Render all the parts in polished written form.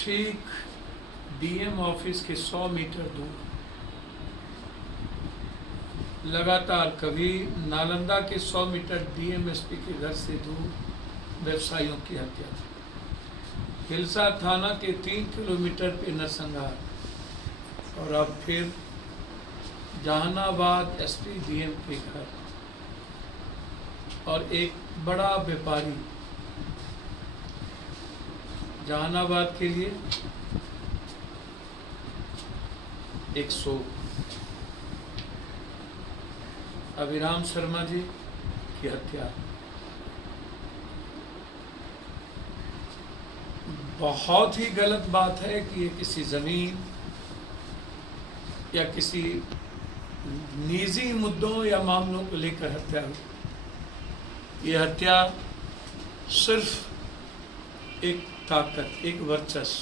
ठीक DM office के 100 metre दूर लगातार कभी नालंदा के 100 मीटर डीएमएसपी के घर से दूर व्यवसायियों की हत्या, हिलसा थाना के 3 किलोमीटर पे नरसंहार, और अब फिर जहानाबाद एसपी डीएम के घर और एक बड़ा व्यापारी जहानाबाद के लिए एक अभिराम शर्मा जी की हत्या। बहुत ही गलत बात है कि ये किसी जमीन या किसी निजी मुद्दों या मामलों को लेकर हत्या हुई। ये हत्या सिर्फ एक ताकत, एक वर्चस्व,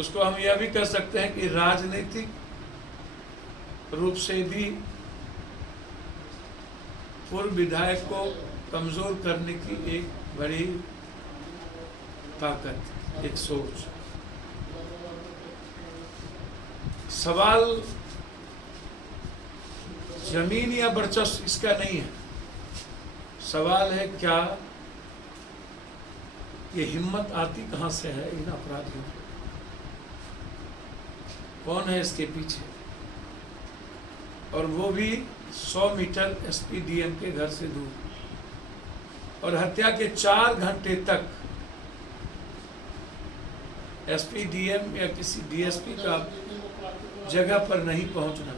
उसको हम यह भी कह सकते हैं कि राजनीतिक रूप से भी पूर्व विधायक को कमजोर करने की एक बड़ी ताकत, एक सोच। सवाल जमीन या वर्चस्व इसका नहीं है, सवाल है क्या ये हिम्मत आती कहां से है इन अपराधियों को, कौन है इसके पीछे, और वो भी 100 मीटर एसपी डीएम के घर से दूर, और हत्या के 4 घंटे तक एसपी डीएम या किसी डीएसपी का जगह पर नहीं पहुंचना।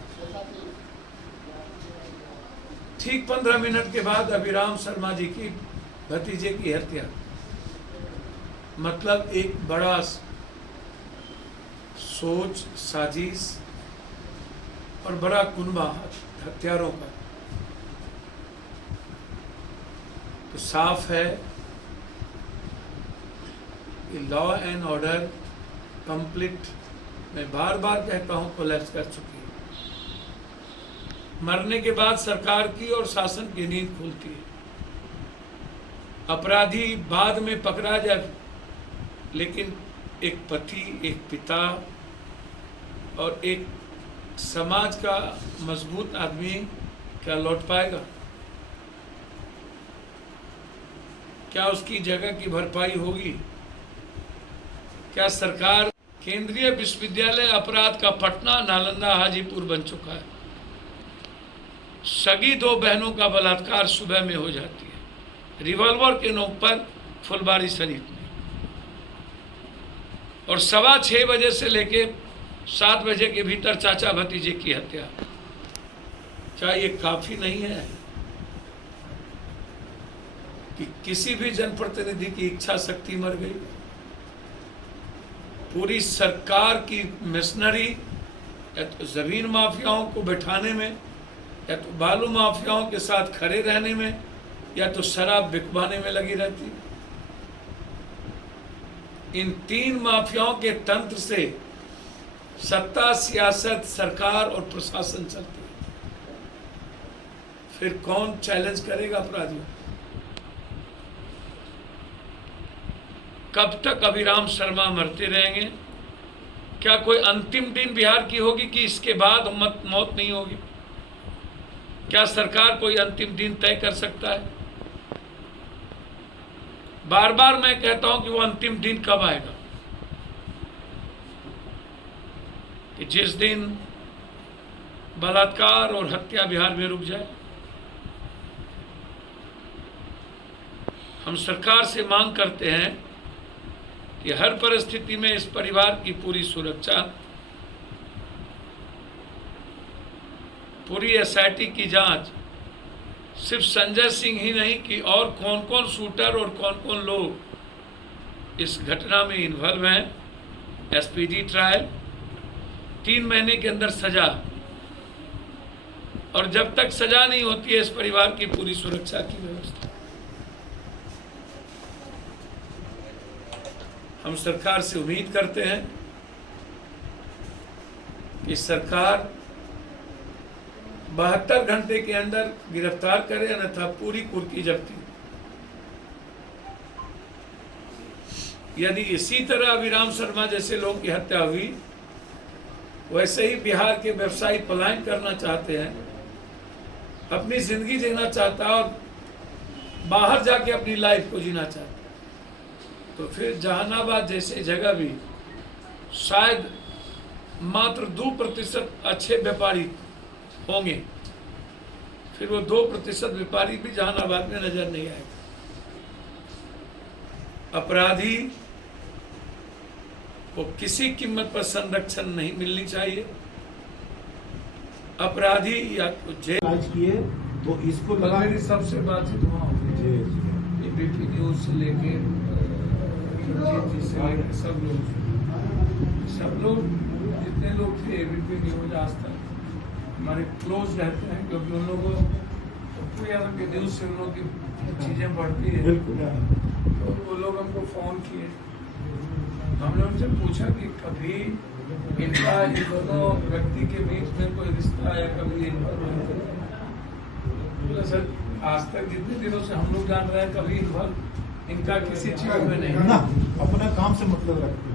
ठीक 15 मिनट के बाद अभिराम शर्मा जी की भतीजे की हत्या, मतलब एक बड़ा सोच, साजिश और बड़ा कुनबा हत्यारों का। तो साफ है कि लॉ एंड ऑर्डर कंप्लीट, मैं बार बार कहता हूं, कोलैप्स कर चुकी है। मरने के बाद सरकार की और शासन की नींद खुलती है। अपराधी बाद में पकड़ा जाए, लेकिन एक पति, एक पिता और एक समाज का मजबूत आदमी क्या लौट पाएगा? क्या उसकी जगह की भरपाई होगी? क्या सरकार? केंद्रीय विश्वविद्यालय अपराध का पटना, नालंदा, हाजीपुर बन चुका है। सगी 2 बहनों का बलात्कार सुबह में हो जाती है, रिवॉल्वर के नोक पर, फुलबारी शरीफ में, और 6:15 बजे से लेके 7 बजे के भीतर चाचा भतीजे की हत्या। क्या ये काफी नहीं है कि किसी भी जनप्रतिनिधि की इच्छा शक्ति मर गई? पूरी सरकार की मिशनरी या तो जमीन माफियाओं को बैठाने में, या तो बालू माफियाओं के साथ खड़े रहने में, या तो शराब बिकवाने में लगी रहती। इन 3 माफियाओं के तंत्र से सत्ता, सियासत, सरकार और प्रशासन चलती है। फिर कौन चैलेंज करेगा अपराधियों? कब तक अभिराम शर्मा मरते रहेंगे? क्या कोई अंतिम दिन बिहार की होगी कि इसके बाद मौत नहीं होगी? क्या सरकार कोई अंतिम दिन तय कर सकता है? बार बार मैं कहता हूं कि वो अंतिम दिन कब आएगा, कि जिस दिन बलात्कार और हत्या बिहार में रुक जाए। हम सरकार से मांग करते हैं कि हर परिस्थिति में इस परिवार की पूरी सुरक्षा, पूरी एसआईटी की जांच, सिर्फ संजय सिंह ही नहीं कि और कौन कौन शूटर और कौन कौन लोग इस घटना में इन्वॉल्व हैं। एसपीडी ट्रायल, 3 महीने के अंदर सजा, और जब तक सजा नहीं होती है इस परिवार की पूरी सुरक्षा की व्यवस्था। हम सरकार से उम्मीद करते हैं कि सरकार 72 घंटे के अंदर गिरफ्तार करे, अन्यथा पूरी कुर्की जब्ती। यदि इसी तरह अभिराम शर्मा जैसे लोगों की हत्या हुई, वैसे ही बिहार के व्यवसायी पलायन करना चाहते हैं, अपनी जिंदगी जीना चाहता है और बाहर जाके अपनी लाइफ को जीना चाहता है, तो फिर जहानाबाद जैसे जगह भी शायद मात्र 2% अच्छे व्यापारी होंगे, फिर वो 2% व्यापारी भी जहानाबाद में नजर नहीं आएगा। अपराधी को किसी कीमत पर संरक्षण नहीं मिलनी चाहिए। अपराधी या तो जेल किए तो इसको लगा मेरी सबसे बातचीत वहाँ होती है, एबीपी न्यूज से लेके से लेके सब लोग जितने लोग थे एबीपी न्यूज आज तक हमारे क्लोज रहते हैं, क्योंकि उन लोगों को के न्यूज से उन लोग की चीजें बढ़ती है, तो वो लोग हमको फोन किए, हमने उनसे पूछा कि कभी इनका इन दोनों व्यक्ति के बीच में कोई रिश्ता या कभी इन पर सर आज तक जितने दिनों से हम लोग जान रहे हैं कभी इनका किसी चीज में नहीं, अपना काम से मतलब रखते हैं।